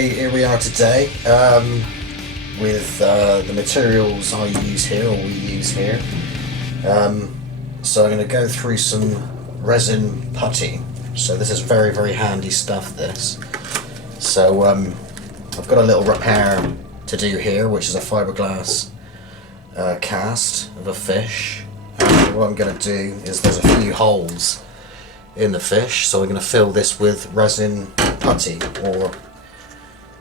Okay, here we are today with the materials I use here, or we use here. So I'm going to go through some resin putty. So this is very, very handy stuff, this. So I've got a little repair to do here, which is a fiberglass cast of a fish. And what I'm going to do is there's a few holes in the fish, so I'm going to fill this with resin putty, or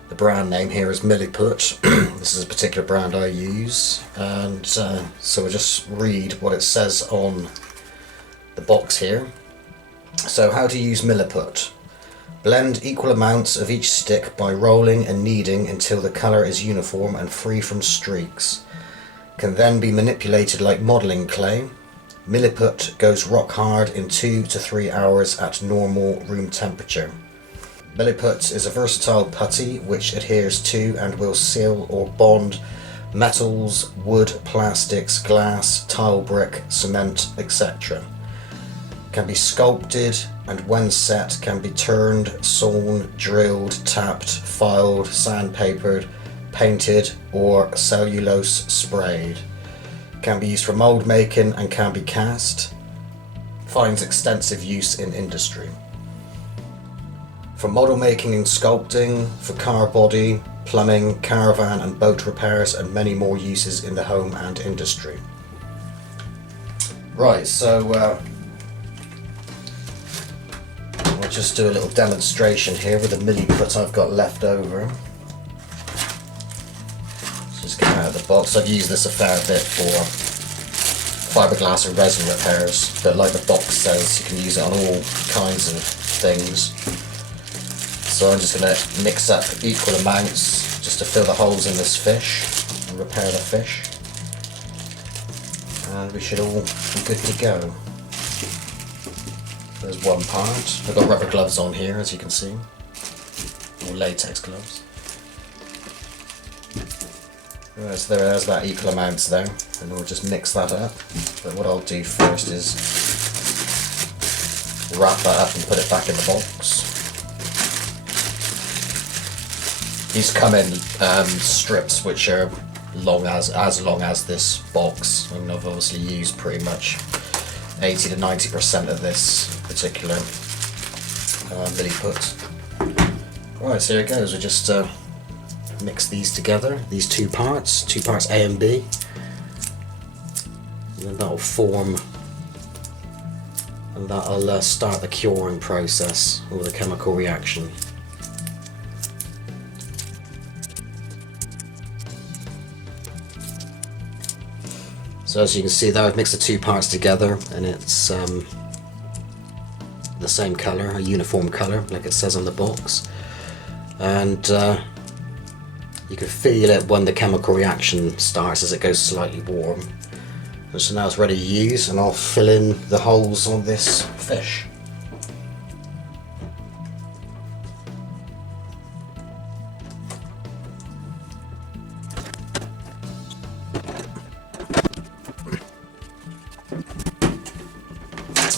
the brand name here is Milliput. This is a particular brand I use, and so we'll just read what it says on the box here. So, how to use Milliput. Blend equal amounts of each stick by rolling and kneading until the colour is uniform and free from streaks. Can then be manipulated like modelling clay. Milliput goes rock hard in 2 to 3 hours at normal room temperature. Milliput is a versatile putty which adheres to and will seal or bond metals, wood, plastics, glass, tile brick, cement, etc. Can be sculpted, and when set can be turned, sawn, drilled, tapped, filed, sandpapered, painted, or cellulose sprayed. Can be used for mould making and can be cast. Finds extensive use in industry. For model making and sculpting, for car body, plumbing, caravan and boat repairs, and many more uses in the home and industry. Right, so I'll just do a little demonstration here with the Milliput I've got left over. Just get out of the box. I've used this a fair bit for fiberglass and resin repairs, but like the box says, you can use it on all kinds of things. So I'm just going to mix up equal amounts just to fill the holes in this fish and repair the fish, and we should all be good to go. There's one part. I've got rubber gloves on here, as you can see, or latex gloves. There's that equal amounts there, and we'll just mix that up. But what I'll do first is wrap that up and put it back in the box. These come in strips which are long as this box. I mean, I've obviously used pretty much 80 to 90% of this particular Milliput. Right, so here it goes. We just mix these together, these two parts A and B, and then that'll form, and that'll start the curing process, or the chemical reaction. So as you can see there, I've mixed the two parts together, and it's the same colour, a uniform colour, like it says on the box. And you can feel it when the chemical reaction starts, as it goes slightly warm. And so now it's ready to use, and I'll fill in the holes on this fish.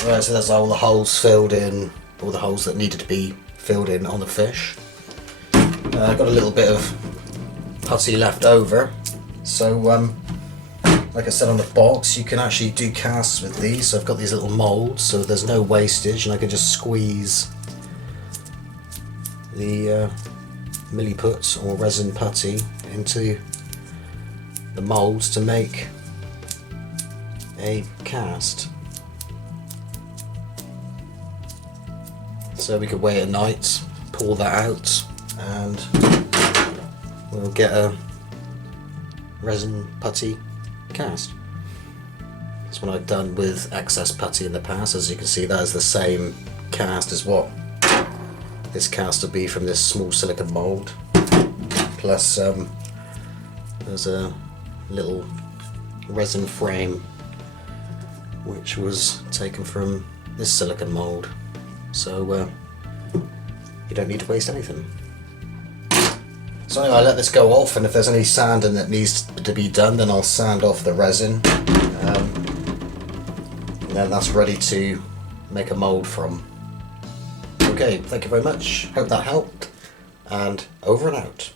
Right, so that's all the holes filled in, all the holes that needed to be filled in on the fish. I've got a little bit of putty left over, so like I said on the box, you can actually do casts with these. So I've got these little moulds, so there's no wastage, and I can just squeeze the Milliput or resin putty into the moulds to make a cast. So we could wait a night, pull that out, and we'll get a resin putty cast. That's what I've done with excess putty in the past. As you can see, that is the same cast as what this cast will be from this small silicone mould. Plus there's a little resin frame which was taken from this silicone mould. So you don't need to waste anything. So anyway, I let this go off, and if there's any sanding that needs to be done, then I'll sand off the resin, and then that's ready to make a mould from. Okay, thank you very much. Hope that helped. and over and out.